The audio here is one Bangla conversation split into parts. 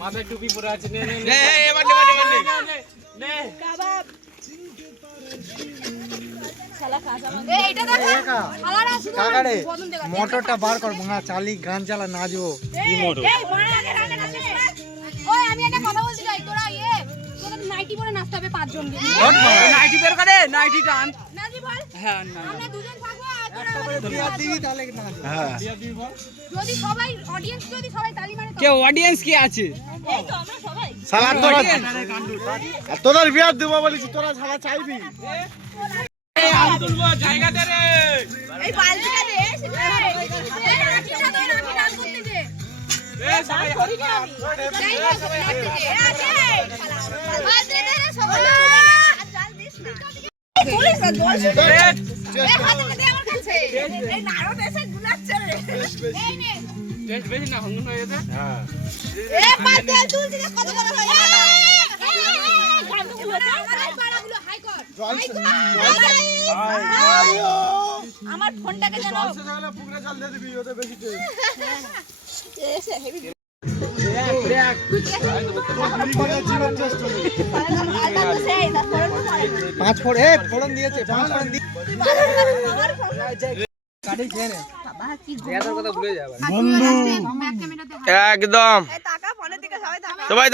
মাথায় টুপি পরে আছে। নে নে নে এবার নে কাবাব শালা কাঁচা মাংস এইটা দেখো শালারা শুধু বদন দেখা মোটরটা বার কর ভাঙা চালি গান চালা নাচবো কি মোটর? এই বড় আগে রান্না নাচে ওই আমি একটা কথা বলতে চাই তোরা তোদের নাইটি পরে নাচতে হবে 5 জন মিলে নাইটি বের করে নাইটি টান নাচি বল হ্যাঁ না আমরা দুজন থাকবো আর তোরা বিয়া দিবি তাহলে নাচ হ্যাঁ যদি সবাই অডিয়েন্স যদি সবাই তালি মারে কে অডিয়েন্স কি আছে এই তো আমরা সবাই শালা তোদের বিয়া দেবো বলিস তোরা শালা চাইবি এই আম তুলবো জায়গা দে রে। এই বালতিটা দে এই লাঠিটা দে লাঠি ডাল করতে দে এই সবাই করি না আমি যাই হোক নাচতে দে আছে বাল দে রে সবাই জাল দিস না পুলিশ না দোষ এই হাতে দে আমার কাছে এই নাড়ো দেশে গুলাচ্ছে রে এই নে টেস্ট বেশি না হঙ্গন হয়ে গেছে। হ্যাঁ এ পা তেল তুলছি না কত বড় হয়ে গেল আমার ফোনটাকে যেন পুকুরে জল দিয়ে দিবি ওতে বেশি পাঁচ ফোড় ফোড়ন দিয়েছে 5 ফোড়ন দিয়ে কাটি খেয়ে নে কথা ভুলে যাবে একদম সবাই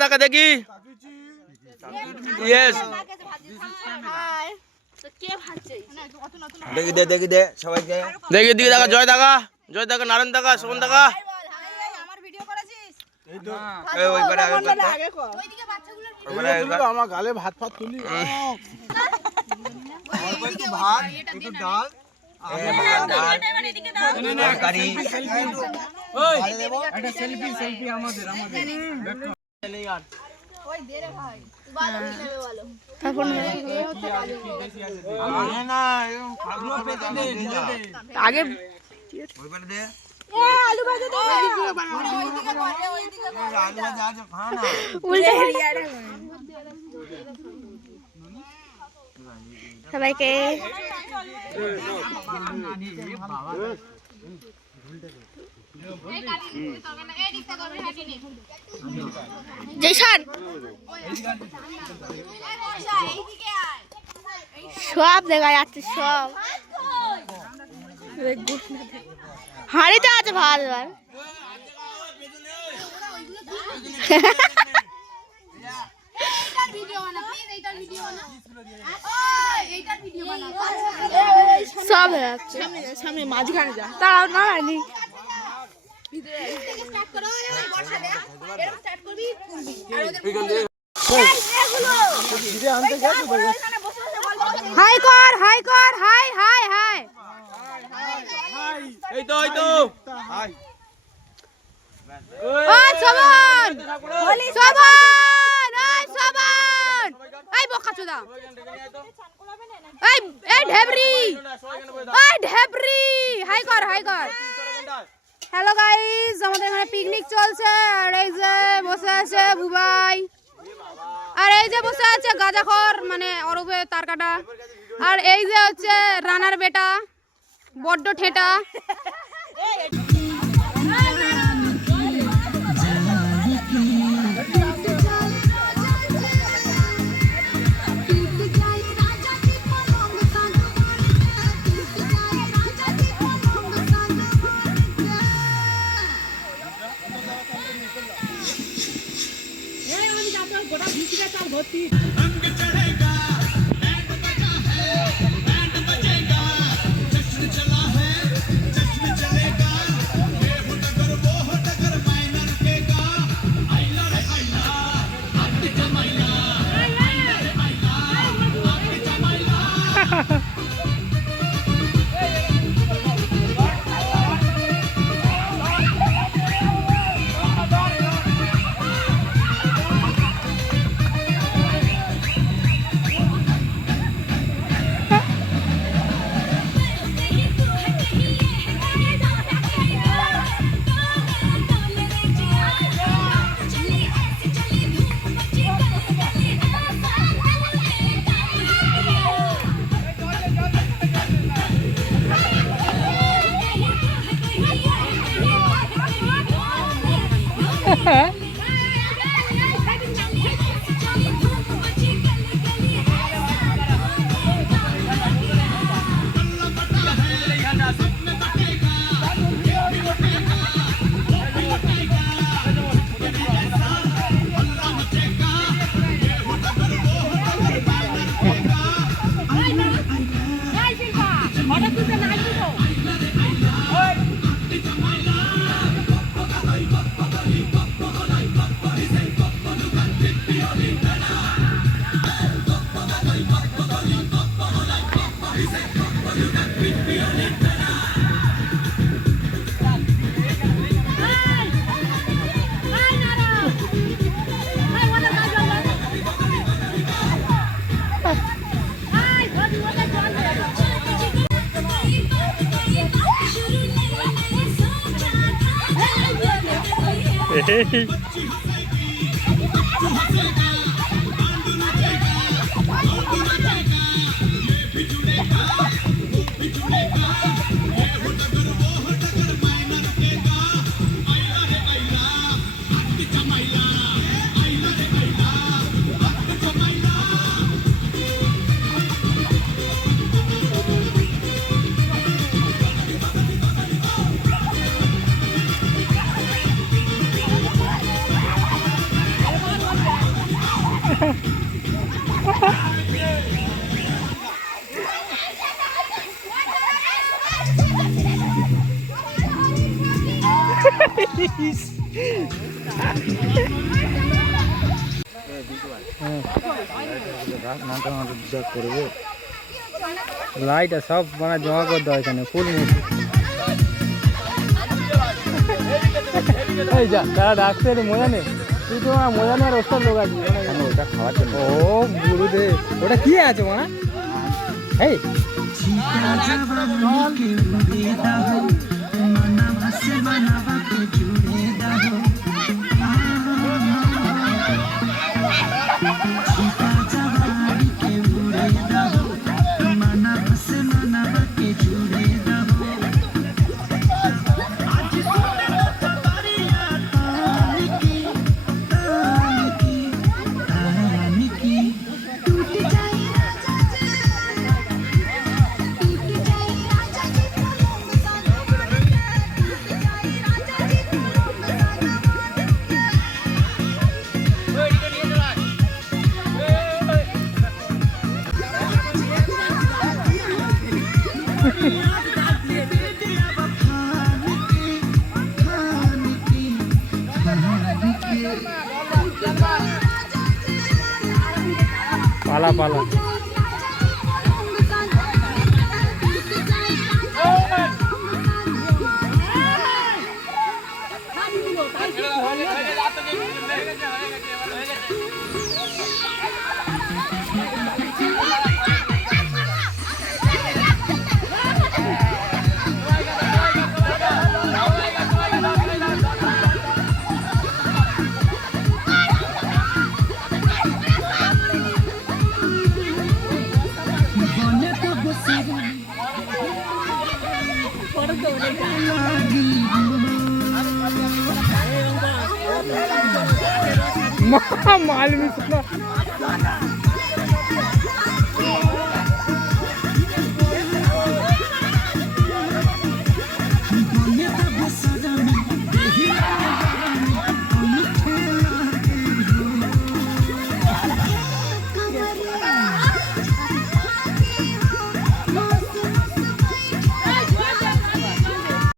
তাকা দেখি ইয়েস দেখি দে সবাইকে দেখি দিকে দেখা জয় দেখা নারায়ণ দেখা শোভন দেখা আমার ভিডিও করেছিস ওই পারে ওইদিকে বাচ্চাগুলোর আমার গালে ভাত তুলি একটু ভাত একটু ডাল ওই একটা সেলফি আমাদের ওই দে রে ভাই ভালো কি নেবে বলো আগে এ আলু ভাজা দে ওইদিকে বলে ওইদিকে আলু ভাজা আছে খা না উল্টে রিয়া রে সবাইকে জয়সান সব দেখা যাচ্ছে সব হাড়িতে আছে ভাত এবার সব সামনে মাঝখানে যা তাও না হয়নি হাই কর হাই কর হাই হাই হাই এই তো হাই ওই শোভন শোভন ওই শোভন এই বকাচোদা এই ঢেবরি হাই কর হ্যালো গাইস আমাদের এখানে পিকনিক চলছে আর এই যে বসে আছে বুবাই আর এই যে বসে আছে গাজাখর মানে অরূপে তার কাটা আর এই যে হচ্ছে রানার বেটা বড্ড ঠেটা লাইট সব মানে জমা করে দেওয়া এখানে ফুল মূর্তি এই যা তারা ডাকছে রে মজা নেই তুই তো মজা নেওয়ার ওস্তাদ লোক আছিস ওটা খাওয়ার জন্য ও গুরুদেব ওটা কি আছে মা এই পালা পালা माल भी सुना